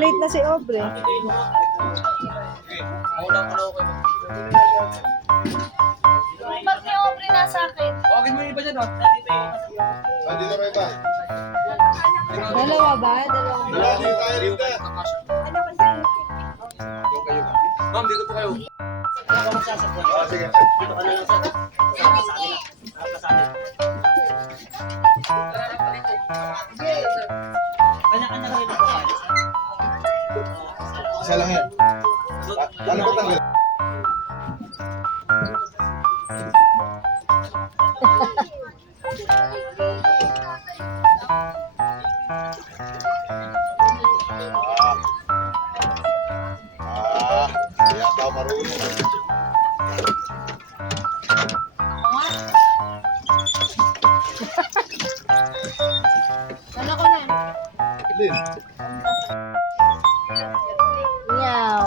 Late na si Aubrey. Pag may Aubrey nasa akin. Huwagin mo yung iba dyan, oh. Hindi na may ba? Dalawa ba? Dalawa. Wala din tayo rin na. Ma'am, dito po kayo. Sige. Isa lang yan. Ano ba tanggal? Yata marunong. Ano ko na? Lin. Meow.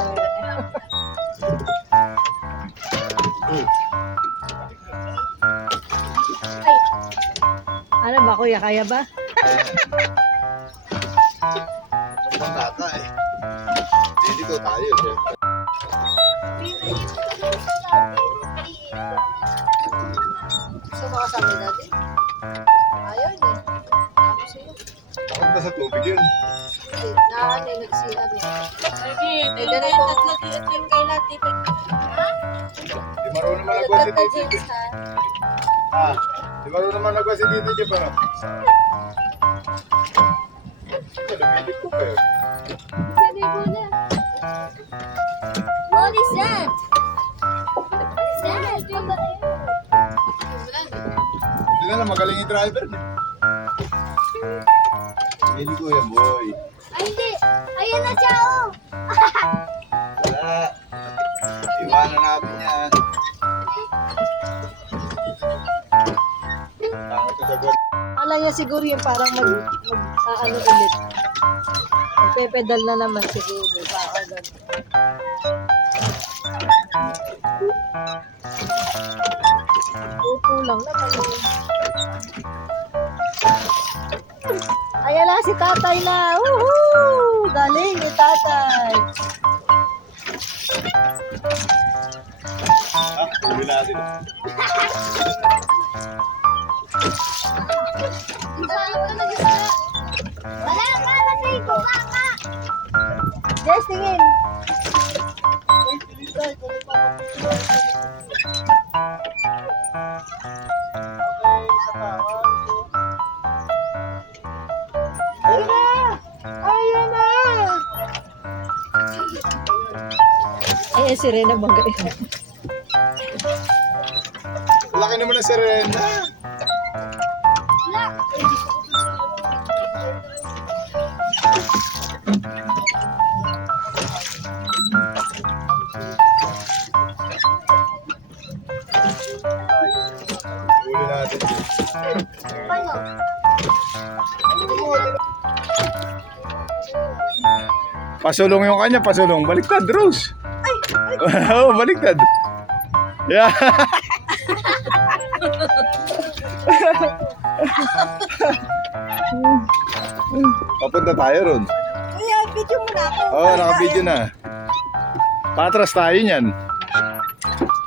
Ano ba kuya? Kaya ba? Ang bata eh. Dito tayo. Gusto mo kasama dati? Ayaw niya. Ako sa'yo. Bakit ba sa tubig yun? Naan eh, nagsihan eh. Eh, ganito. Tatlo yung kay Lati. Di marunong malagwa si Ganda Titi. jeans ha. Ah, di marunong malagwa si Titi Jeep ano? Lumilip ko kayo. What is that? What is that? Hindi na lang, magaling yung driver. Hindi ko yan, boy. Ay, hindi. Ayun na siya, oh. Wala. Iwanan natin yan. Pangit na sa buwan. Alam niya siguro yung parang ano ulit. Magpe-pedal na naman siguro. Baka ganun. Upo lang naman. Ayan na si tatay na. Woohoo! Galing ni tatay. Ah, tuloy natin. Saan ka nag-isla? Wala ka na sa ito, kaka. Jess, tingin. Ayun na! Ayun na! Ay, si Rena banggain. Laki naman ng Serena. Huli natin. Paano? Pasulong yung kanya, pasulong. Baliktad, Rose. Oo, baliktad. Yeah. Papunta tayo ron. Kuya, video mo na ako. Oo, naka-video na. Patras tayo niyan.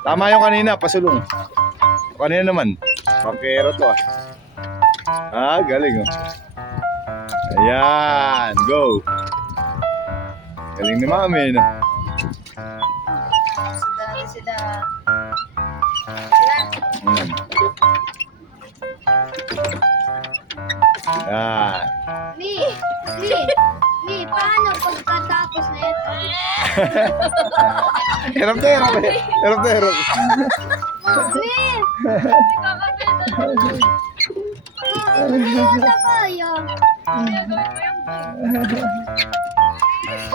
Tama yung kanina, pasulong. Kanina naman. Pangkero to ah. Ah, galing oh. Ayan, go. Galing ni Mami, no? Sundan sila. Mm. Ayan. Mi, paano pagkatapos na ito? Hirap na hirap eh. Hirap na hirap. Mi! Ano sa kayo?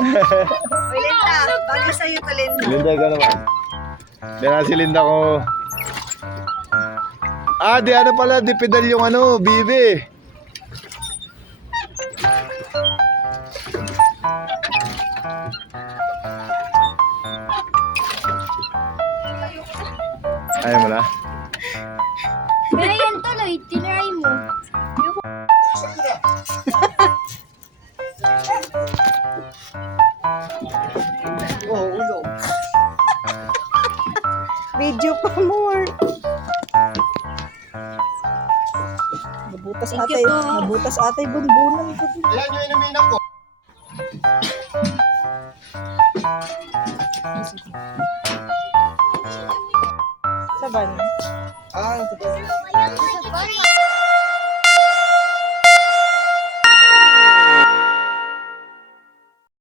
Uy, Linda. Bagay sa'yo to, Linda. Linda ka naman. Diyan na si Linda ko. Ah, di ano pala, di pedal yung ano, bibi. Ayaw mo na? Video pa more. Nabutas atay. Nabutas atay bunbunan ko. Ayan yung inumin ako. Saban. Sa baba.